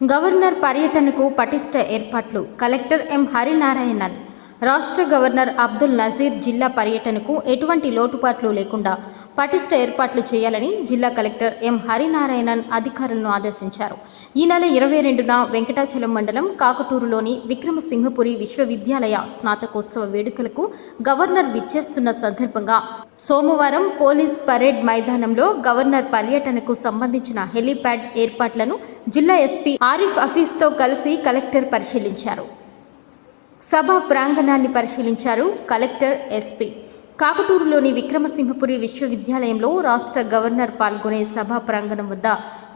Governor పర్యటనకు పటిష్ట ఏర్పాట్లు. కలెక్టర్ ఎం హరినారాయణన్ రాష్ట్ర గవర్నర్ అబ్దుల్ నజీర్ జిల్లా పర్యటనకు ఎటువంటి లోటుపాట్లు లేకుండా పటిష్ట ఏర్పాట్లు చేయాలని జిల్లా కలెక్టర్ ఎం హరినారాయణన్ అధికారులను ఆదేశించారు. ఈ నెల ఇరవై రెండున వెంకటాచలం మండలం కాకటూరులోని విక్రమసింహపురి విశ్వవిద్యాలయ స్నాతకోత్సవ వేడుకలకు గవర్నర్ విచ్చేస్తున్న సందర్భంగా సోమవారం పోలీస్ పరేడ్ మైదానంలో గవర్నర్ పర్యటనకు సంబంధించిన హెలీప్యాడ్ ఏర్పాట్లను జిల్లా ఎస్పీ ఆరిఫ్ హఫీజ్తో కలిసి కలెక్టర్ పరిశీలించారు. సభ ప్రాంగణాన్ని పరిశీలించారు కలెక్టర్ ఎస్పీ. కాకటూరులోని విక్రమసింహపురి విశ్వవిద్యాలయంలో రాష్ట్ర గవర్నర్ పాల్గొనే సభా ప్రాంగణం వద్ద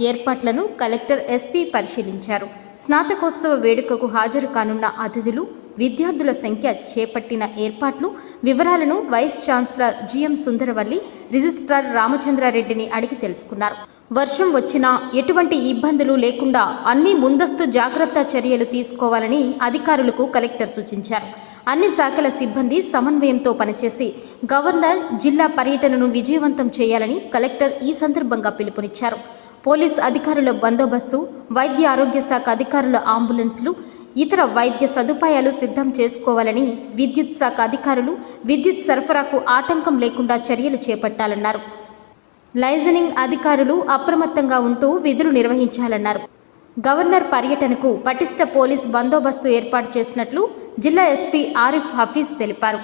ఏర్పాట్లను కలెక్టర్ ఎస్పీ పరిశీలించారు. స్నాతకోత్సవ వేడుకకు హాజరు కానున్న అతిథులు విద్యార్థుల సంఖ్య చేపట్టిన ఏర్పాట్లు వివరాలను vice chancellor GM Sundaravalli registrar రామచంద్రారెడ్డిని అడిగి తెలుసుకున్నారు. వర్షం వచ్చినా ఎటువంటి ఇబ్బందులు లేకుండా అన్ని ముందస్తు జాగ్రత్త చర్యలు తీసుకోవాలని అధికారులకు కలెక్టర్ సూచించారు. అన్ని శాఖల సిబ్బంది సమన్వయంతో పనిచేసి గవర్నర్ జిల్లా పర్యటనను విజయవంతం చేయాలని కలెక్టర్ ఈ సందర్భంగా పిలుపునిచ్చారు. పోలీస్ అధికారుల బందోబస్తు వైద్య ఆరోగ్య శాఖ అధికారుల అంబులెన్స్లు ఇతర వైద్య సదుపాయాలు సిద్ధం చేసుకోవాలని విద్యుత్ శాఖ అధికారులు విద్యుత్ సరఫరాకు ఆటంకం లేకుండా చర్యలు చేపట్టాలన్నారు. లైజనింగ్ అధికారులు అప్రమత్తంగా ఉంటూ విధులు నిర్వహించాలన్నారు. గవర్నర్ పర్యటనకు పటిష్ట పోలీస్ బందోబస్తు ఏర్పాటు చేసినట్లు జిల్లా ఎస్పీ ఆరిఫ్ హఫీజ్ తెలిపారు.